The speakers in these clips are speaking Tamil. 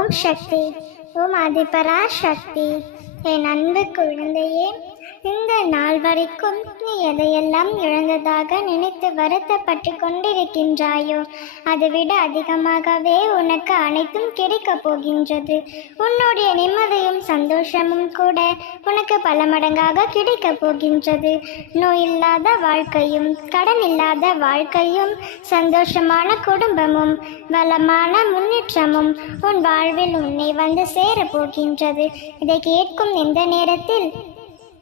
ஓம் சக்தி. ஓம் அதிபரா சக்தி. என் அன்பு குழந்தையே இந்த நாள் வரைக்கும் நீ எதையெல்லாம் இழந்ததாக நினைத்து வருத்தப்பட்டு கொண்டிருக்கின்றாயோ அதைவிட அதிகமாகவே உனக்கு அனைத்தும் கிடைக்கப் போகின்றது. உன்னுடைய நிம்மதியும் சந்தோஷமும் கூட உனக்கு பல மடங்காக கிடைக்கப் போகின்றது. நோய் இல்லாத வாழ்க்கையும் கடன் இல்லாத வாழ்க்கையும் சந்தோஷமான குடும்பமும் வளமான முன்னேற்றமும் உன் வாழ்வில் உன்னை வந்து சேரப் போகின்றது. இதை கேட்கும் இந்த நேரத்தில்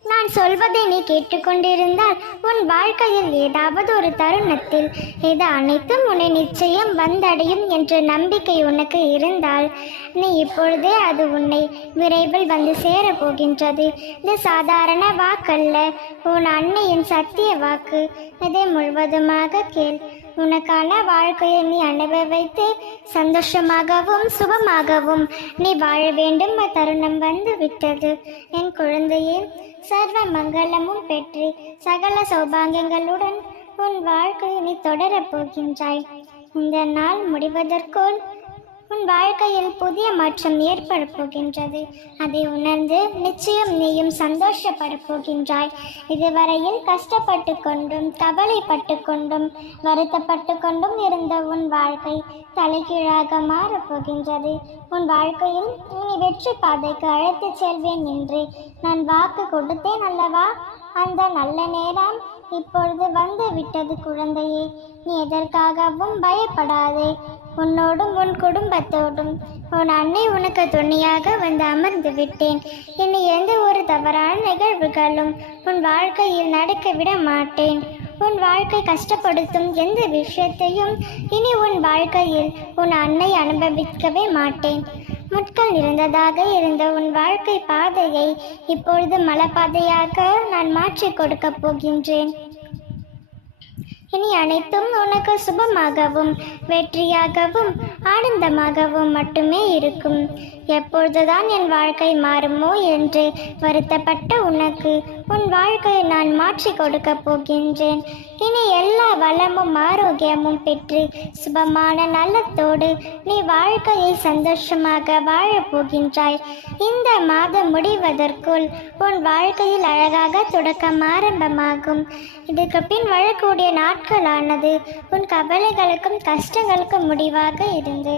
நான் சொல்வதை நீ கேட்டுக்கொண்டிருந்தால் உன் வாழ்க்கையில் ஏதாவது ஒரு தருணத்தில் இது அனைத்தும் உன்னை நிச்சயம் வந்தடையும் என்ற நம்பிக்கை உனக்கு இருந்தால் நீ இப்பொழுதே அது உன்னை விரைவில் வந்து சேரப்போகின்றது இது சாதாரண வாக்கல்ல. உன் அன்னையின் சத்திய வாக்கு. இதை முழுவதுமாக கேள். உனக்கான வாழ்க்கையை நீ அனுபவித்து சந்தோஷமாகவும் சுகமாகவும் நீ வாழ வேண்டும். தருணம் வந்து விட்டது. என் குழந்தையே சர்வ மங்களமும் பெற்று சகல சௌபாகியங்களுடன் உன் வாழ்க்கையினை தொடரப் போகின்றாய். இந்த நாள் முடிவதற்குள் உன் வாழ்க்கையில் புதிய மாற்றம் ஏற்பட போகின்றது. அதை உணர்ந்து நிச்சயம் நீயும் சந்தோஷப்பட போகின்றாய். இதுவரையில் கஷ்டப்பட்டு கொண்டும் கவலைப்பட்டு கொண்டும் வருத்தப்பட்டு கொண்டும் இருந்த உன் வாழ்க்கை தலைகீழாக மாறப் போகின்றது. உன் வாழ்க்கையில் இனி வெற்றி பாதைக்கு அழைத்துச் செல்வேன் என்று நான் வாக்கு கொடுத்தேன் அல்லவா? அந்த நல்ல நேரம் இப்பொழுது வந்து விட்டது குழந்தையே. நீ எதற்காகவும் பயப்படாதே. உன்னோடும் உன் குடும்பத்தோடும் உன் அன்னை உனக்கு துணையாக வந்து அமர்ந்து விட்டேன். இனி எந்த ஒரு தவறான நிகழ்வுகளும் உன் வாழ்க்கையில் நடக்க விட மாட்டேன். உன் வாழ்க்கை கஷ்டப்படுத்தும் எந்த விஷயத்தையும் இனி உன் வாழ்க்கையில் உன் அன்னை அனுபவிக்கவே மாட்டேன். முட்கள் இருந்ததாக இருந்த உன் வாழ்க்கை பாதையை இப்பொழுது மலப்பாதையாக நான் மாற்றிக் கொடுக்கப் போகின்றேன். இனி அனைத்தும் உனக்கு சுபமாகவும் வெற்றியாகவும் ஆனந்தமாகவும் மட்டுமே இருக்கும். எப்பொழுதுதான் என் வாழ்க்கை மாறுமோ என்று வருத்தப்பட்ட உனக்கு உன் வாழ்க்கையை நான் மாற்றி கொடுக்க போகின்றேன். இனி எல்லா வளமும் ஆரோக்கியமும் பெற்று சுபமான நலத்தோடு நீ வாழ்க்கையை சந்தோஷமாக வாழப் போகின்றாய். இந்த மாதம் முடிவதற்குள் உன் வாழ்க்கையில் அழகாக தொடக்கம் ஆரம்பமாகும். இதுக்கு பின் வரக்கூடிய நாட்களானது. உன் கவலைகளுக்கும் கஷ்டங்களுக்கும் முடிவாக இருந்து.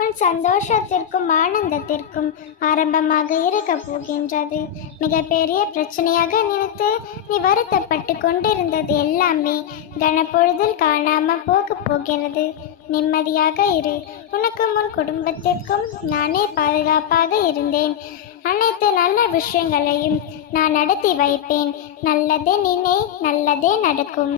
உன் சந்தோஷத்திற்கும் ஆனந்தத்திற்கும் ஆரம்பமாக இருக்க போகின்றது. மிகப்பெரிய பிரச்சனையாக நினைத்து நீ வருத்தப்பட்டு கொண்டிருந்தது எல்லாமே கனப்பொழுதில் காணாம போக போகிறது. நிம்மதியாக இரு. உனக்கும் உன் குடும்பத்திற்கும் நானே பாதுகாப்பாக இருந்தேன். அனைத்து நல்ல விஷயங்களையும் நான் நடத்தி வைப்பேன். நல்லதே நினை நல்லதே நடக்கும்.